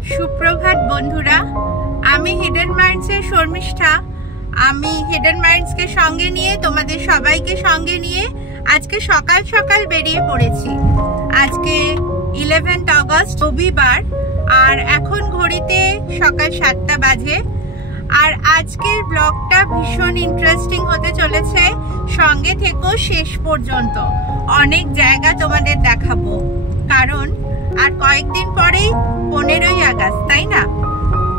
সুপ্রভাত বন্ধুরা, আমি হিডেন মাইন্ডসের শর্মিষ্ঠা। আমি হিডেন মাইন্ডসকে সঙ্গে নিয়ে তোমাদের সবাইকে সঙ্গে নিয়ে আজকে সকাল সকাল বেরিয়ে পড়েছি। আজকে 11 আগস্ট রবিবার, আর এখন ঘড়িতে সকাল 7টা বাজে। আর আজকের ব্লগটা ভীষণ ইন্টারেস্টিং হতে চলেছে, সঙ্গে থেকো শেষ পর্যন্ত। অনেক জায়গা তোমাদের দেখাবো, কারণ আর কয়েকদিন পরেই 15ই আগস্ট, তাই না?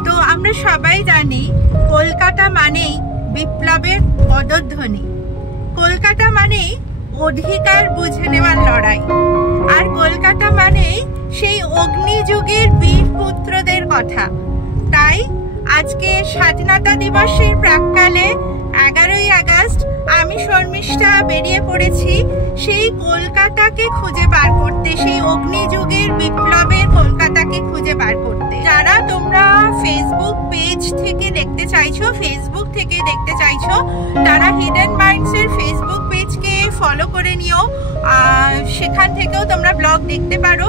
তো আমরা সবাই জানি কলকাতা মানেই বিপ্লবের পদধ্বনি, কলকাতা মানেই অধিকার বুঝে নেওয়ার লড়াই, আর কলকাতা মানেই সেই অগ্নিযুগের বীর পুত্রদের কথা। তাই আজকে স্বাধীনতা দিবসের প্রাক্কালে 11ই আগস্ট আমি শর্মিষ্ঠা বেরিয়ে পড়েছি সেই কলকাতাকে খুঁজে বার করতে, সেই অগ্নিযুগের বিপ্লবের কলকাতাকে খুঁজে বার করতে। যারা তোমরা ফেসবুক পেজ থেকে দেখতে চাইছো তারা হিডেন মাইন্ডসের ফেসবুক পেজকে ফলো করে নিও, সেখান থেকেও তোমরা ব্লগ দেখতে পারো।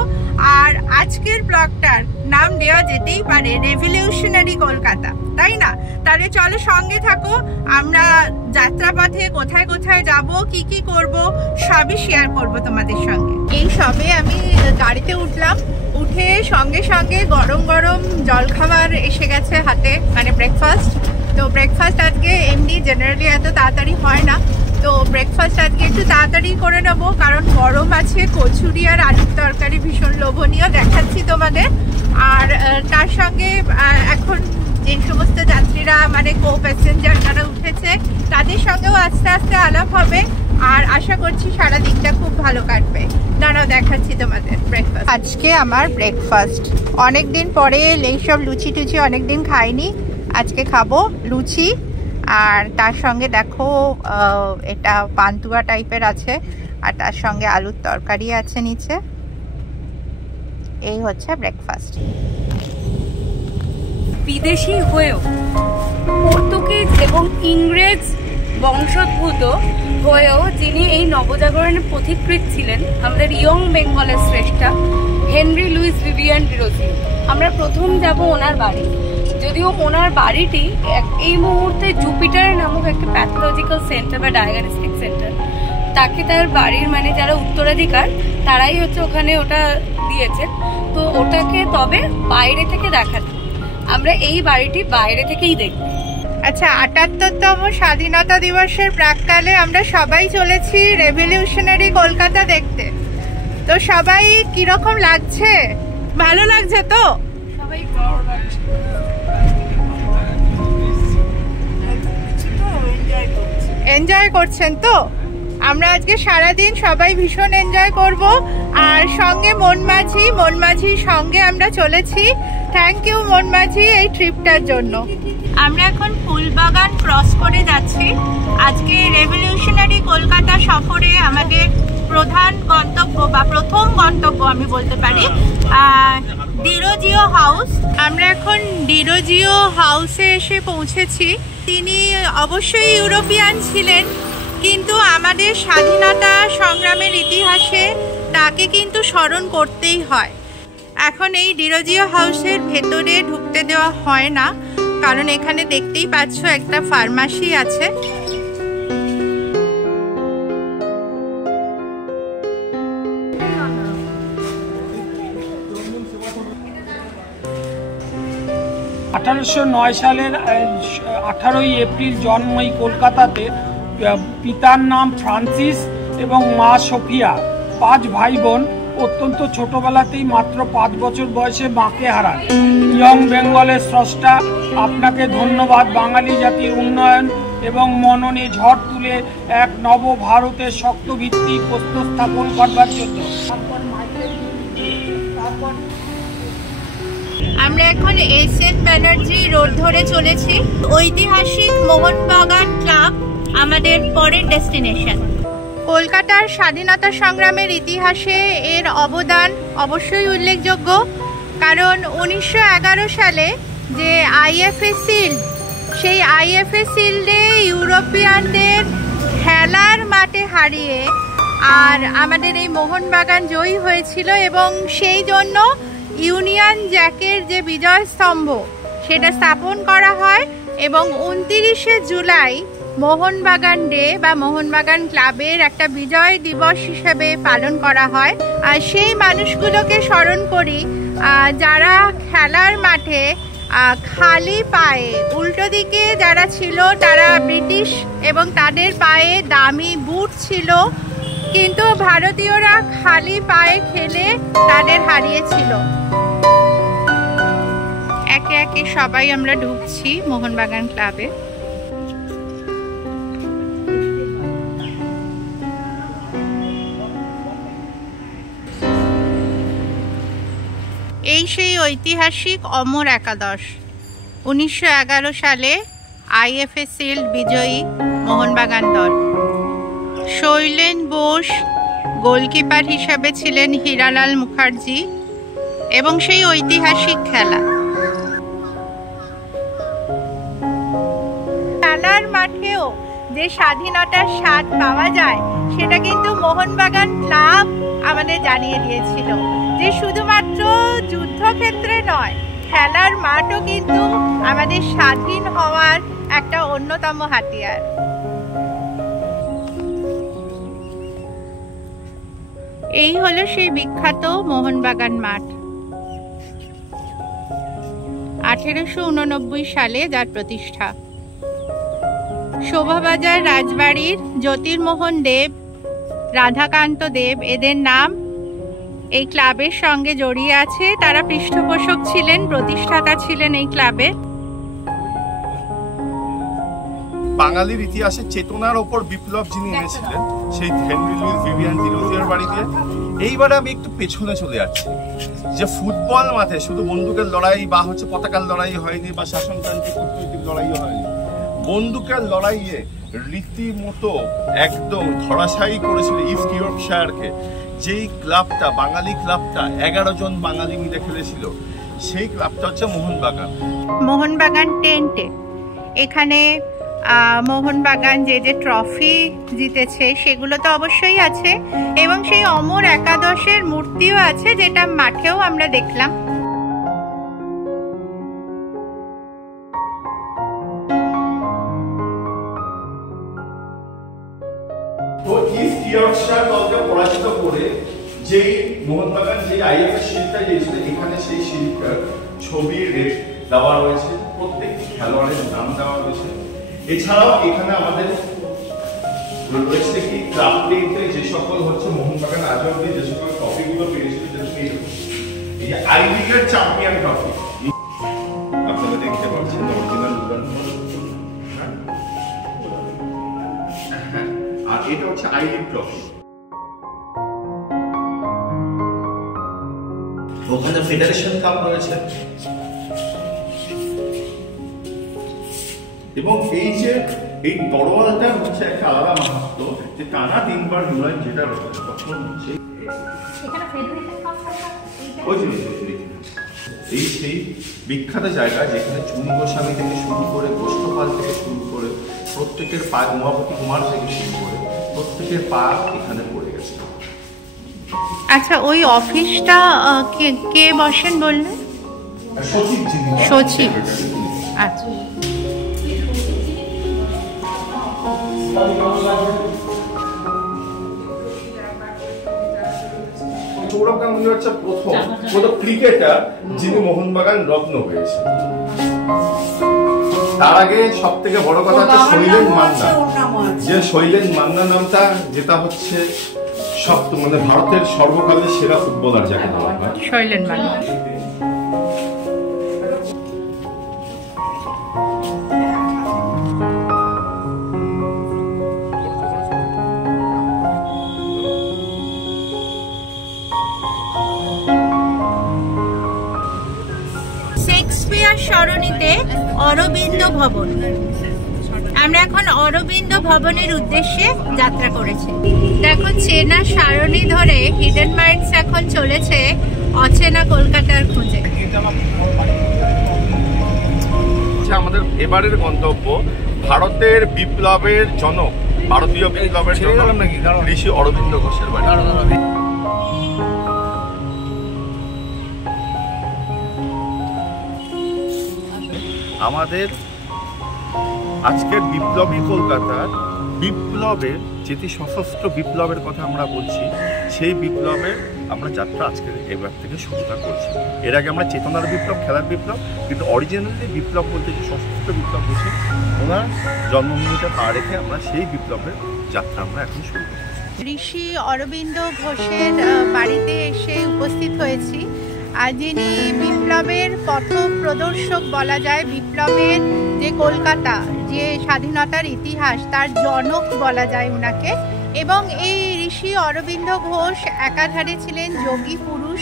আর আজকের ব্লগটার নাম দেওয়া যেতেই পারে রেভলিউশনারি কলকাতা, তাই না? তাহলে চলো সঙ্গে থাকো, আমরা যাত্রাপথে কোথায় কোথায় যাব, কি কি করব, সবই শেয়ার করব তোমাদের সঙ্গে। এই সবে আমি গাড়িতে উঠলাম, উঠে সঙ্গে সঙ্গে গরম গরম জলখাবার এসে গেছে হাতে, মানে ব্রেকফাস্ট। তো ব্রেকফাস্ট আজকে এমনি জেনারেলি এত তাড়াতাড়ি হয় না, তো ব্রেকফাস্ট আজকে একটু তাড়াতাড়ি করে নেব, কারণ গরম আছে। কচুরি আর আলুর তরকারি ভীষণ লোভনীয়, দেখাচ্ছি তোমাদের। আর তার সঙ্গে এখন যে সমস্ত যাত্রীরা মানে কো প্যাসেঞ্জার যারা উঠেছে তাদের সঙ্গেও আস্তে আস্তে আলাপ হবে, আর আশা করছি সারা দিনটা খুব ভালো কাটবে। দাঁড়াও দেখাচ্ছি তোমাদের ব্রেকফাস্ট। আজকে আমার ব্রেকফাস্ট অনেকদিন পরে, এইসব লুচি টুচি অনেকদিন খাইনি, আজকে খাবো লুচি। আর তার সঙ্গে দেখো এটা পান্তুয়া টাইপের আছে, আর তার সঙ্গে আলুর তরকারি আছে নিচে। এই হচ্ছে ব্রেকফাস্ট। বিদেশি হয়েও পর্তুগিজ এবং ইংরেজ বংশোদ্ভূত হয়েও যিনি এই নবজাগরণের পথিকৃৎ ছিলেন, আমাদের ইয়ং বেঙ্গলের শ্রেষ্ঠা হেনরি লুইস ভিভিয়ান ডিরোজিও। আমরা প্রথম যাব ওনার বাড়ি, যদিও ওনার বাড়িটি এই মুহূর্তে জুপিটার নামক একটা প্যাথোলজিক্যাল সেন্টার বা ডায়াগনস্টিক সেন্টার, তাকে তার বাড়ির মানে যারা উত্তরাধিকার তারাই হচ্ছে ওখানে ওটা দিয়েছেন। তো ওটাকে তবে বাইরে থেকে দেখাতে, আমরা এই বাড়িটি বাইরে থেকেই দেখব। আচ্ছা, ৭৮তম স্বাধীনতা দিবসের প্রাক্কালে আমরা সবাই চলেছি রেভলিউশনারি কলকাতা দেখতে। তো সবাই কিরকম লাগছে? ভালো লাগছে তো? সবাই এনজয় করছেন তো? আমরা আজকে সারাদিন সবাই ভীষণ এনজয় করব। আর সঙ্গে মনমাঝির সঙ্গে আমরা চলেছি। থ্যাংক ইউ মনমাঝি এই ট্রিপটার জন্য। আমরা এখন ফুলবাগান ক্রস করে যাচ্ছি। আজকে রেভলিউশনারি কলকাতা সফরে আমাদের প্রধান গন্তব্য বা প্রথম গন্তব্য আমি বলতে পারি ডিরোজিও হাউস। আমরা এখন ডিরোজিও হাউসে এসে পৌঁছেছি। তিনি অবশ্যই ইউরোপিয়ান ছিলেন, কিন্তু আমাদের স্বাধীনতা সংগ্রামের ইতিহাসে তাকে কিন্তু স্মরণ করতেই হয়। এখন এই ডিরোজিও হাউসের ভেতরে ঢুকতে দেওয়া হয় না, কারণ এখানে দেখতেই পাচ্ছ একটা ফার্মাসি আছে। সালের 18ই এপ্রিল জন্ম এই কলকাতাতে। পিতার নাম ফ্রান্সিস এবং মা সোফিয়া। 5 ভাই বোন। অত্যন্ত ছোটবেলাতেই মাত্র 5 বছর বয়সে মাকে হারান। ইয়ং বেঙ্গলের স্রষ্টা, আপনাকে ধন্যবাদ বাঙালি জাতির উন্নয়ন এবং মননে ঝড় তুলে এক নব ভারতের শক্ত ভিত্তি প্রস্তর স্থাপন করবার জন্য। আমরা এখন এস.এন. ব্যানার্জি রোড ধরে চলেছি। ঐতিহাসিক মোহনবাগান ক্লাব আমাদের পরের ডেস্টিনেশন। কলকাতার স্বাধীনতা সংগ্রামের ইতিহাসে এর অবদান অবশ্যই উল্লেখযোগ্য, কারণ 1911 সালে যে আইএফএ শিল্ড, সেই আইএফএ শিল্ডে ইউরোপিয়ানদের খেলার মাঠে হারিয়ে আর আমাদের এই মোহনবাগান জয়ী হয়েছিল, এবং সেই জন্য ইউনিয়ন জ্যাকের যে বিজয় স্তম্ভ সেটা স্থাপন করা হয় এবং 29শে জুলাই মোহনবাগান ডে বা মোহনবাগান ক্লাবের একটা বিজয় দিবস হিসেবে পালন করা হয়। আর সেই মানুষগুলোকে স্মরণ করি যারা খেলার মাঠে খালি পায়ে, উল্টো দিকে যারা ছিল তারা ব্রিটিশ এবং তাদের পায়ে দামি বুট ছিল, কিন্তু ভারতীয়রা খালি পায়ে খেলে তাদের হারিয়েছিল। একে একে সবাই আমরা ঢুকছি মোহনবাগান ক্লাবে। এই সেই ঐতিহাসিক অমর একাদশ, 1911 সালে আইএফএ শিল্ড বিজয়ী মোহনবাগান দল। শৈলেন বোস গোলকিপার হিসাবে ছিলেন হীরালাল মুখার্জি এবং সেই ঐতিহাসিক খেলার মাঠেও যে স্বাধীনতার স্বাদ পাওয়া যায় সেটা কিন্তু মোহনবাগান ক্লাব আমাদের জানিয়ে দিয়েছিল যে শুধুমাত্র যুদ্ধক্ষেত্রে নয়, খেলার মাঠও কিন্তু আমাদের স্বাধীন হওয়ার একটা অন্যতম হাতিয়ার। এই হলো সেই বিখ্যাত মোহনবাগান মাঠ, 1889 সালে যার প্রতিষ্ঠা। শোভাবাজার রাজবাড়ির জ্যোতির্মোহন দেব, রাধাকান্ত দেব এদের নাম এই ক্লাবের সঙ্গে জড়িয়ে আছে। তারা পৃষ্ঠপোষক ছিলেন, প্রতিষ্ঠাতা ছিলেন এই ক্লাবের। বাঙালির ইতিহাসে চেতনার ওপর বিপ্লব যিনি এনেছিলেন সেই হেনরি লুইস ভিভিয়ান ডিরোজিয়ার বাড়ি দিয়ে। এইবারে আমি একটু পেছনে চলে যাচ্ছি, যে ফুটবল মাঠে শুধু বন্দুকের লড়াই বা পতাকার লড়াই হয়নি বা শাসনতান্ত্রিক কূটনৈতিক লড়াইও হয়নি, বন্দুকের লড়াইয়ে রীতিমতো একদম ধরাশায়ী করেছিল ইস্ট ইয়র্কশায়ারকে। যেই ক্লাবটা, বাঙালি ক্লাবটা 11 জন বাঙালি মিলে খেলেছিল, সেই ক্লাবটা হচ্ছে মোহনবাগান। মোহনবাগান টেন্টে এখানে মোহনবাগান যে যে ট্রফি জিতেছে সেগুলো তো অবশ্যই আছে এবং সেই অমর একাদশের মূর্তিও আছে, যেটা মাঠেও আমরা দেখলাম। তো ইস্ট ইয়র্কশায়ার দলকে পরাজিত করে যেই মোহনবাগান যে আইএফএ শিল্ডটা দিয়েছিল, এখানে সেই শিল্ডটার ছবি দেওয়া রয়েছে, প্রত্যেকটি খেলোয়াড়ের নাম দেওয়া রয়েছে। এছাড়াও এখানে আমাদের রয়েছে কি ক্লাব টেন্টে যে সকল মোহনবাগান আজ অব্দি যে সকল ট্রফিগুলো পেয়েছিল, এই যে আই লিগের চ্যাম্পিয়ন ট্রফি আপনারা দেখতে পাচ্ছেন, অরিজিনাল আর এটা হচ্ছে আই লিগ ট্রফি। ওখানে ফেডারেশন কাপ রয়েছে এবং এই যে এই তরোয়ালটা হচ্ছে একটা আলাদা মাহাত্ম্য, যে টানা 3 বার জুড়াই যেটা রয়েছে তখন হচ্ছে এই সেই বিখ্যাত জায়গা যেখানে চুনি গোস্বামী থেকে শুরু করে গোষ্ঠপাল থেকে শুরু করে প্রত্যেকের পা, উমাপতি কুমার থেকে শুরু করে প্রত্যেকের পা এখানে পড়ে গেছে। আচ্ছা, ওই অফিসটা কে বসেন বললেন? সচিব। সচিব, আচ্ছা। সৌরভ গাঙ্গুলি হচ্ছে প্রথম ক্রিকেটার যিনি মোহনবাগান রত্ন হয়েছে। তার আগে সব থেকে বড় কথা হচ্ছে শৈলেন মান্না, যে শৈলেন মান্না নামটা, যেটা হচ্ছে ভারতের সর্বকালের সেরা ফুটবলার যাকে বলা হয়, শৈলেন মান্না। শেক্সপিয়ার সরণিতে অরবিন্দ ভবন। আমরা এখন অরবিন্দ ভবনের উদ্দেশ্যে যাত্রা করেছি। দেখো, চেনা সারণি ধরে হিডেন মাইন্ডস এখন চলেছে অচেনা কলকাতার খোঁজে। আমাদের এবারের গন্তব্য ভারতের বিপ্লবের জনক, ভারতীয় বিপ্লবের জনক ঋষি অরবিন্দ ঘোষের বাড়ি। আমাদের আজকের বিপ্লবী কলকাতার বিপ্লবের যেটি সশস্ত্র বিপ্লবের কথা আমরা বলছি, সেই বিপ্লবের আমরা যাত্রা আজকে এবার থেকে শুরুটা করছি। এর আগে আমরা চেতনার বিপ্লব, খেলার বিপ্লব, কিন্তু অরিজিনালি বিপ্লব বলতে যে সশস্ত্র বিপ্লব বলছি, ওনার জন্মভূমিটা পা রেখে আমরা সেই বিপ্লবের যাত্রা আমরা এখন শুরু করছি। ঋষি অরবিন্দ ঘোষের বাড়িতে এসে উপস্থিত হয়েছি, আর যিনি বিপ্লবের পথ প্রদর্শক বলা যায়, বিপ্লবের যে কলকাতা, যে স্বাধীনতার ইতিহাস, তার জনক বলা যায় উনাকে। এবং এই ঋষি অরবিন্দ ঘোষ একাধারে ছিলেন যোগী পুরুষ,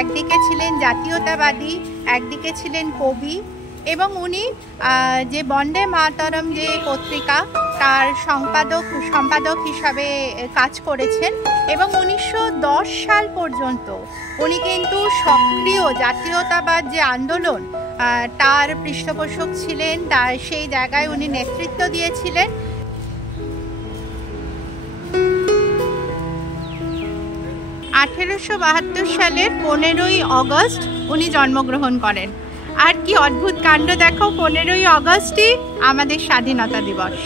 একদিকে ছিলেন জাতীয়তাবাদী, একদিকে ছিলেন কবি, এবং উনি যে বন্দে মাতরম যে পত্রিকা, তার সম্পাদক হিসাবে কাজ করেছেন। এবং 1910 সাল পর্যন্ত উনি কিন্তু সক্রিয় জাতীয়তাবাদ যে আন্দোলন, তার পৃষ্ঠপোষক ছিলেন, তার সেই জায়গায় উনি নেতৃত্ব দিয়েছিলেন। সালের 15ই অগস্ট উনি জন্মগ্রহণ করেন। আর কি অদ্ভুত কাণ্ড দেখো, 15ই অগস্টই আমাদের স্বাধীনতা দিবস।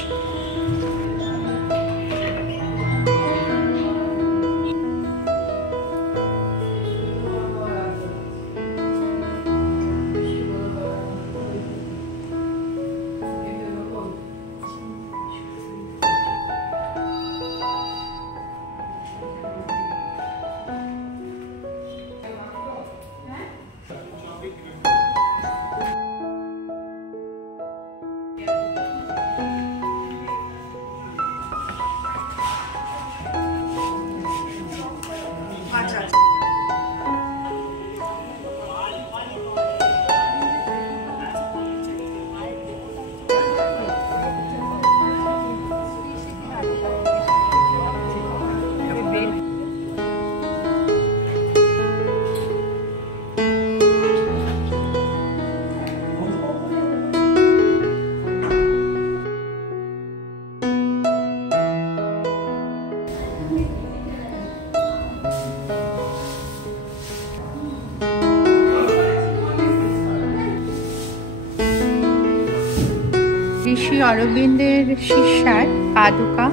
ঋষি অরবিন্দের শিষ্যার পাদুকা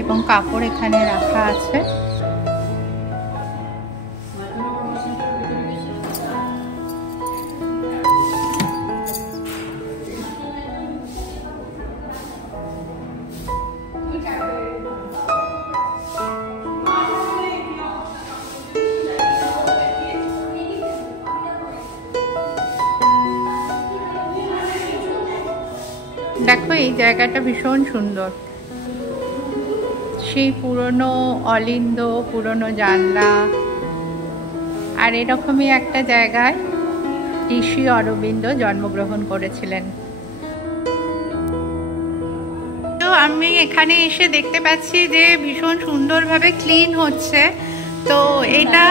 এবং কাপড় এখানে রাখা আছে। দেখো এই জায়গাটা ভীষণ সুন্দর, সেই পুরনো অলিন্দ, পুরনো জানলা, আর এরকমই একটা জায়গায় ঋষি অরবিন্দ জন্মগ্রহণ করেছিলেন। তো আমি এখানে এসে দেখতে পাচ্ছি যে ভীষণ সুন্দরভাবে ক্লিন হচ্ছে। তো এটা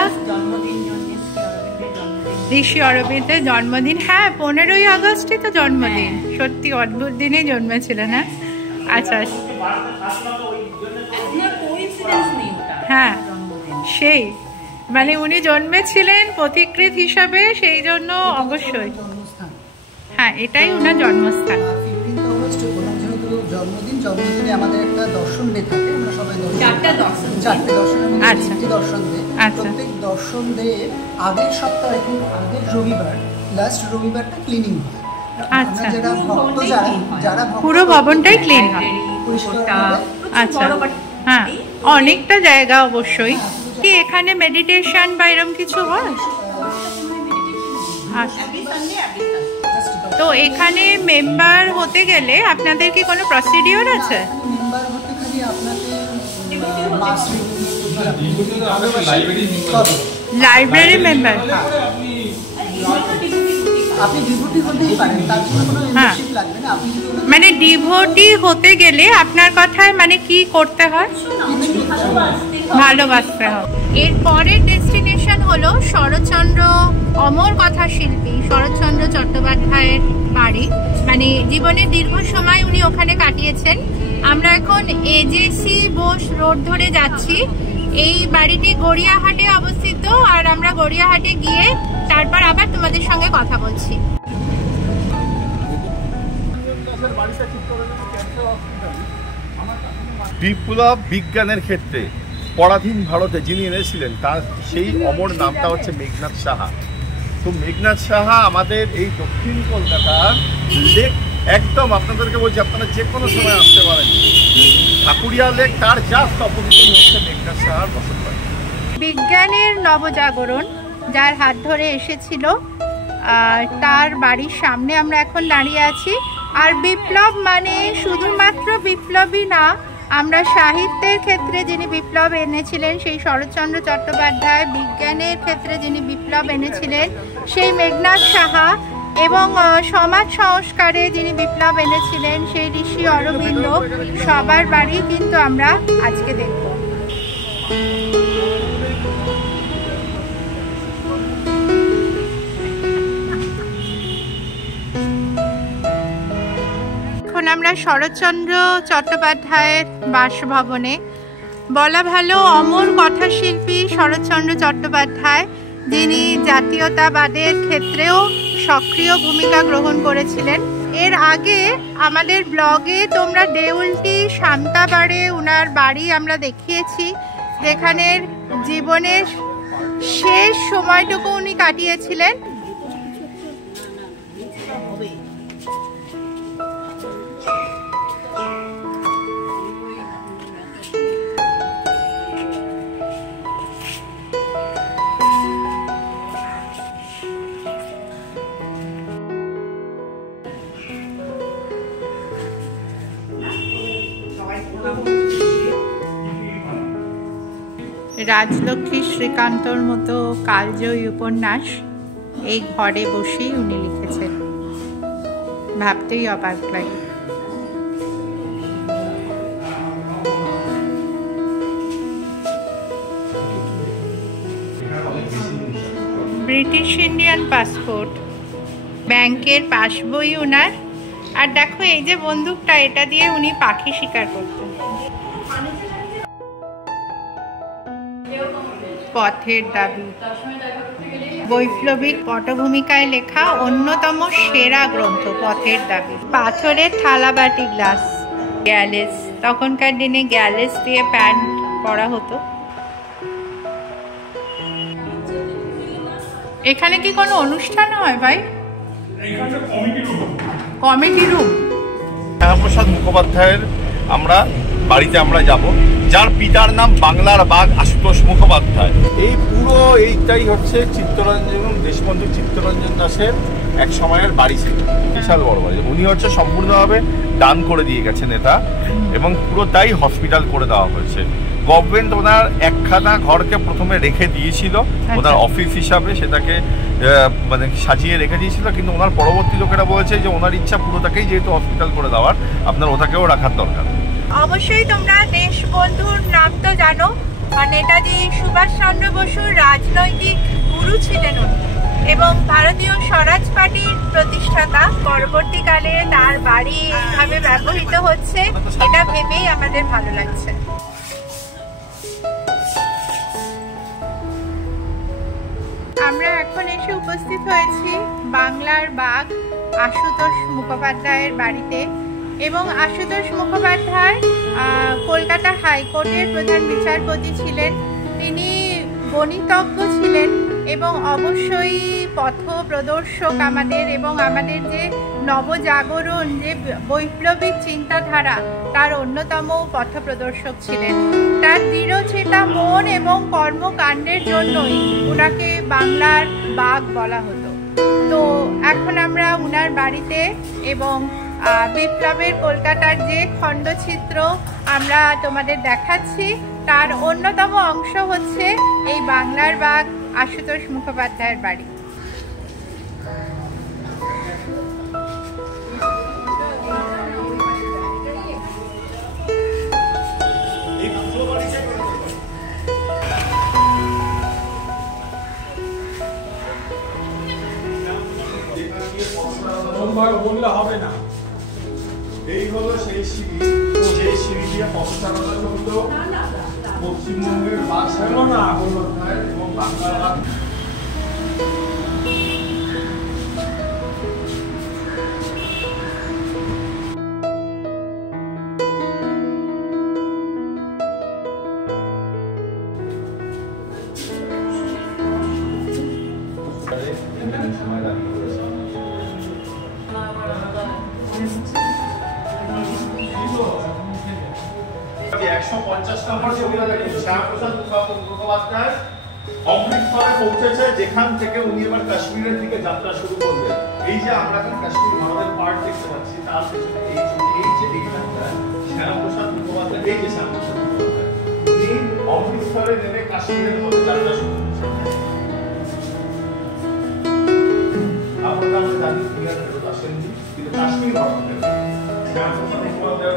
ঋষি অরবিন্দের জন্মদিন। হ্যাঁ, 15ই আগস্টই তো জন্মদিন। সত্যি অদ্ভুত দিনে জন্মেছিলেন। হ্যাঁ, আচ্ছা, হ্যাঁ সেই মানে উনি জন্মেছিলেন পথিকৃৎ হিসাবে, সেই জন্য অবশ্যই হ্যাঁ এটাই ওনার জন্মস্থান। জন্মদিনে আমাদের একটা দর্শন ডে থাকে, আমরা সবাই চারটে দর্শন ডে, প্রত্যেক দর্শন ডে আগের সপ্তাহে আগের রবিবার, লাস্ট রবিবারটা ক্লিনিং হয়। আচ্ছা, যারা ভক্ত যারা পুরো ভবনটাই ক্লিন হয়। আচ্ছা, হ্যাঁ অনেকটা জায়গা অবশ্যই। কি এখানে মেডিটেশন বা এরকম কিছু হয়? আচ্ছা, তো এখানে মেম্বার হতে গেলে আপনাদের কি কোনো প্রসিডিওর আছে? মেম্বার হতে খালি আপনাদের লাইব্রেরি মেম্বার, আপনি ডিভোটি হতেই পারেন, তার জন্য কোনো মেম্বারশিপ লাগবে না। আপনি মানে ডিভোটি হতে গেলে আপনার কথায় মানে কি করতে হয়? ভালোবাসতে হবে। এর পরের ডেস্টিনেশন হলো শরৎচন্দ্র, অমর কথা শিল্পী শরৎচন্দ্র চট্টোপাধ্যায়ের বাড়ি। মানে জীবনের দীর্ঘ সময় উনি ওখানে কাটিয়েছেন। আমরা এখন এজেসি বোস রোড ধরে যাচ্ছি। এই বাড়িটি গড়িয়াহাটে অবস্থিত, আর আমরা গড়িয়াহাটে গিয়ে তারপর আবার তোমাদের সঙ্গে কথা বলছি। বিপ্লব বিজ্ঞানের ক্ষেত্রে পরাধীন ভারতে যিনি এনেছিলেন তার সেই অমর নামটা হচ্ছে মেঘনাদ সাহা। তো মেঘনাদ সাহা আমাদের এই দক্ষিণ কলকাতার লেক, একদম আপনাদেরকে বলছি আপনারা যে কোনো সময় আসতে পারেন, ঠাকুরিয়া লেক তার জাস্ট অপোজিটে হচ্ছে মেঘনাদ সাহার বসতবাড়ি। বিজ্ঞানের নবজাগরণ যার হাত ধরে এসেছিল তার বাড়ির সামনে আমরা এখন দাঁড়িয়ে আছি। আর বিপ্লব মানে শুধুমাত্র বিপ্লবী না, আমরা সাহিত্যের ক্ষেত্রে যিনি বিপ্লব এনেছিলেন সেই শরৎচন্দ্র চট্টোপাধ্যায়, বিজ্ঞানের ক্ষেত্রে যিনি বিপ্লব এনেছিলেন সেই মেঘনাদ সাহা, এবং সমাজ সংস্কারে যিনি বিপ্লব এনেছিলেন সেই ঋষি অরবিন্দ, সবার বাড়ি কিন্তু আমরা আজকে দেখব। এখন আমরা শরৎচন্দ্র চট্টোপাধ্যায়ের বাসভবনে, বলা ভালো অমর কথাশিল্পী শরৎচন্দ্র চট্টোপাধ্যায়, যিনি জাতীয়তাবাদের ক্ষেত্রেও সক্রিয় ভূমিকা গ্রহণ করেছিলেন। এর আগে আমাদের ব্লগে তোমরা দেউলটি শান্তাবাড়ে উনার বাড়ি আমরা দেখিয়েছি, যেখানে জীবনের শেষ সময়টুকু উনি কাটিয়েছিলেন। রাজলক্ষ্মী শ্রীকান্তর মতো কালজয়ী উপন্যাস এই ঘরে বসেই উনি লিখেছেন, ভাবতেই অবাক লাগে। ব্রিটিশ ইন্ডিয়ান পাসপোর্ট, ব্যাংকের পাসবই উনার। আর দেখো এই যে বন্দুকটা, এটা দিয়ে উনি পাখি শিকার করতেন। পথের দাবি বৈপ্লবিক পটভূমিকায় লেখা অন্যতম সেরা গ্রন্থ পথের দাবি। পাথরের থালাবাটি, গ্লাস, গ্যালেস, তখনকার দিনে গ্যালেস দিয়ে প্যান্ট পরা হতো। এখানে কি কোনো অনুষ্ঠান হয় ভাই? Committee room. শ্যামাপ্রসাদ মুখোপাধ্যায়ের বাড়িতে আমরা যাব, যার পিতার নাম বাংলার বাঘ আশুতোষ মুখোপাধ্যায়। এই পুরো এইটাই হচ্ছে চিত্তরঞ্জন, দেশবন্ধু চিত্তরঞ্জন দাসের এক সময়ের বাড়ি ছিল, বিশাল বড় বাড়ি। উনি হচ্ছে সম্পূর্ণভাবে দান করে দিয়ে গেছেন এটা, এবং পুরোটাই হসপিটাল করে দেওয়া হয়েছে। গভর্নমেন্ট ওনার একখানা ঘরকে প্রথমে রেখে দিয়েছিল ওনার অফিস হিসাবে, সেটাকে মানে সাজিয়ে রেখে দিয়েছিল, কিন্তু ওনার পরবর্তী লোকেরা বলেছে যে ওনার ইচ্ছা পুরোটাকেই যেহেতু হসপিটাল করে দেওয়ার, আপনার ওটাকেও রাখার দরকার। অবশ্যই তোমরা দেশবন্ধুর নাম তো জানো, নেতাজি সুভাষচন্দ্র বসুর রাজনৈতিক গুরু ছিলেন উনি, এবং ভারতীয় স্বরাজ পার্টির প্রতিষ্ঠাতা। পরবর্তীকালে তার বাড়ি এইভাবে ব্যবহৃত হচ্ছে, এটা ভেবেই আমাদের ভালো লাগছে। আমরা এখন এসে উপস্থিত হয়েছি বাংলার বাঘ আশুতোষ মুখোপাধ্যায়ের বাড়িতে, এবং আশুতোষ মুখোপাধ্যায় কলকাতা হাইকোর্টের প্রধান বিচারপতি ছিলেন। তিনি গণিতজ্ঞ ছিলেন এবং অবশ্যই পথ প্রদর্শক আমাদের, এবং আমাদের যে নবজাগরণ, যে বৈপ্লবিক চিন্তাধারা, তার অন্যতম পথ প্রদর্শক ছিলেন। তার দৃঢ়চেতা মন এবং কর্মকাণ্ডের জন্যই ওনাকে বাংলার বাঘ বলা হতো। তো এখন আমরা উনার বাড়িতে, এবং বিপ্লবের কলকাতার যে খণ্ডচিত্র আমরা তোমাদের দেখাচ্ছি, তার অন্যতম অংশ হচ্ছে এই বাংলার বাঘ আশুতোষ মুখোপাধ্যায়ের বাড়ি। বললে হবে না। এই হলো সেই সিঁড়ি, যে সিঁড়ি দিয়ে পথচারণা করতো পশ্চিমবঙ্গের বাস হলো না এবং বাংলার। 150 নম্বর ছবিটা দেখুন, শ্যামাপ্রসাদ মুখোপাধ্যায় অমৃতসরে পৌঁছেছে, যেখান থেকে উনি এবার কাশ্মীরের দিকে যাত্রা শুরু করলেন। এই যে আমরা এখন কাশ্মীর ভারতের পার্ট দেখতে পাচ্ছি, তার পেছনে এই যে এইখানটা শ্যামাপ্রসাদ মুখোপাধ্যায়, এই যে শ্যামাপ্রসাদ মুখোপাধ্যায় উনি অমৃতসরে নেমে কাশ্মীরের মধ্যে যাত্রা শুরু করেছেন। আমরা জানি তিনি আর ফেরত আসেননি, কিন্তু কাশ্মীর ভারতে শ্যামাপ্রসাদ মুখোপাধ্যায়ের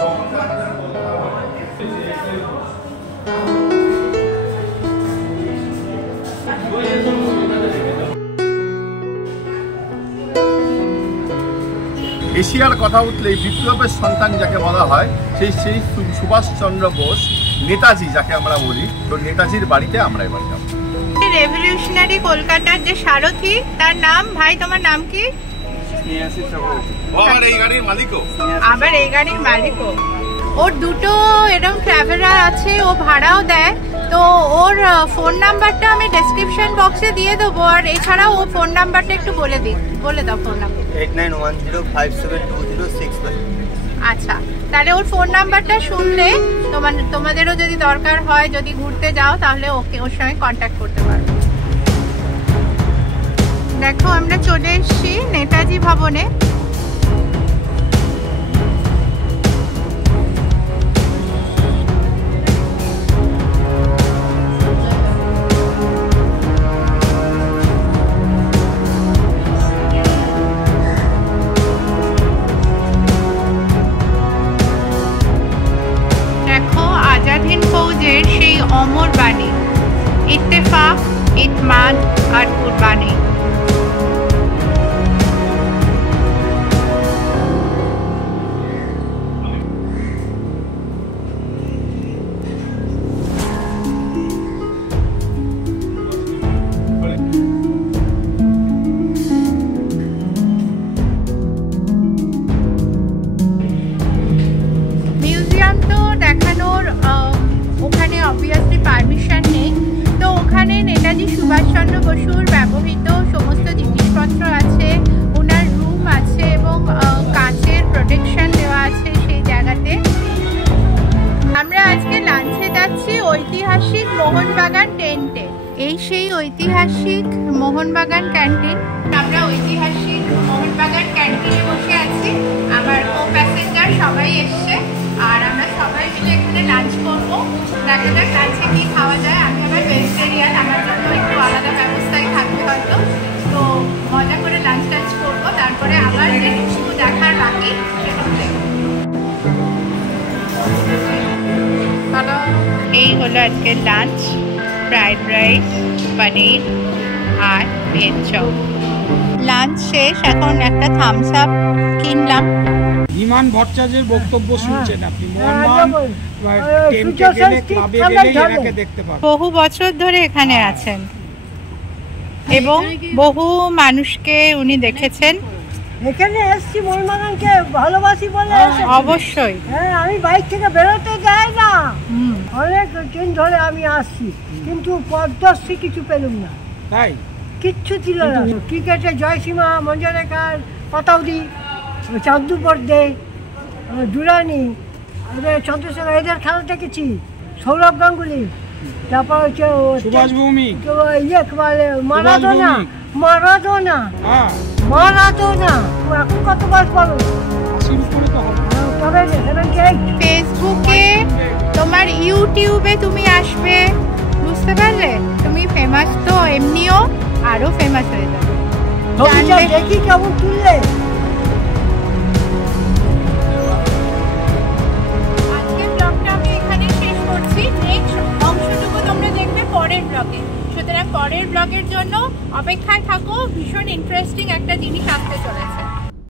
তখন তারা কলকাতা এশিয়ার কথা উঠলেই বিপ্লবের সন্তান যাকে বলা হয় সেই সুভাষচন্দ্র বোস, নেতাজি যাকে আমরা বলি, তো নেতাজির বাড়িতে আমরা এবার যাব। রেভলিউশনারি কলকাতার যে সারথি, তার নাম, ভাই তোমার নাম কি? আবার এই গাড়ির মালিকও, আবার এই গাড়ির মালিকও। ওর দুটো এরকম ট্রাভেলার আছে, ও ভাড়াও দেয়। তো ওর ফোন নাম্বারটা আমি ডেসক্রিপশন বক্সে দিয়ে দেবো, আর এছাড়াও ও ফোন নাম্বারটা একটু বলে দাও। Phone number 8910572065। আচ্ছা, তাহলে ওর ফোন নাম্বারটা শুনলে তোমাদেরও যদি দরকার হয়, যদি ঘুরতে যাও, তাহলে ওর সঙ্গে কন্ট্যাক্ট করতে পারো। দেখো আমরা চলে এসেছি নেতাজি ভবনে। ফৌজের সেই অমর বাণী, ইত্তেফাক, ইতমাদ আর কুরবানি। মিউজিয়াম তো দেখানোর ওখানে অবভিয়াসলি পারমিশন নেই, তো ওখানে নেতাজি সুভাষচন্দ্র বসুর ব্যবহৃত সমস্ত জিনিসপত্র আছে, ওনার রুম আছে এবং কাঁচের প্রোটেকশন দেওয়া আছে সেই জায়গাতে। আমরা আজকে লাঞ্চে যাচ্ছি ঐতিহাসিক মোহনবাগান টেন্টে। এই সেই ঐতিহাসিক মোহনবাগান ক্যান্টিন। আমরা ঐতিহাসিক মোহনবাগান ক্যান্টিনে বসে আছি, আমার কো প্যাসেঞ্জার সবাই এসছে, আর আমরা সবাই মিলে এখানে লাঞ্চ করবো। দেখা যাক লাঞ্চে কি খাওয়া যায়। আমি আবার ভেজিটেরিয়ান, আমার জন্য একটু আলাদা ব্যবস্থায় থাকবে হয়তো। তো মজা করে লাঞ্চ টাঞ্চ করবো, তারপরে আবার যেটুকু দেখার বাকি সেটুকু দেখবো। এই হলো আজকের লাঞ্চ, ফ্রাইড রাইস, পনির আর ভেজ চপ। লাঞ্চ শেষ, এখন একটা থামস আপ কিনলাম। বিমান ভট্টাচার্যের বক্তব্য শুনছেন আপনি, বহু বছর ধরে এখানে আছেন এবং বহু মানুষকে উনি দেখেছেন। এখানে এসছি মোহনবাগানকে ভালোবাসি বলে। অবশ্যই, হ্যাঁ, আমি বাইক থেকে বেরোতে যাই না, অনেক দিন ধরে আমি আসছি, কিন্তু পদ্মশ্রী কিছু পেলুম না, তাই কিচ্ছু ছিল না। ক্রিকেটে জয়সীমা, মঞ্জরেখার, পতাউদি, চাঁদু পর্দে, দুরানি, চন্দ্রশেখর, এদের খেলা দেখেছি, সৌরভ গাঙ্গুলি, তারপর হচ্ছে সুভাষ ভৌমিক, মারাদোনা। এখন কত বয়স বলো? ফেসবুকে, তোমার ইউটিউবে তুমি আসবে, বুঝতে পারলে? তুমি ফেমাস তো এমনিও আরো ফেমাস হয়ে যাবে। দেখি কেমন তুললে। আজকের ব্লগটা আমি এখানে শেষ করছি। নেক্সট অংশটুকু তোমরা দেখবে পরের ব্লগে, সুতরাং পরের ব্লগের জন্য অপেক্ষায় থাকো। ভীষণ ইন্টারেস্টিং একটা জিনিস আসতে চলেছে।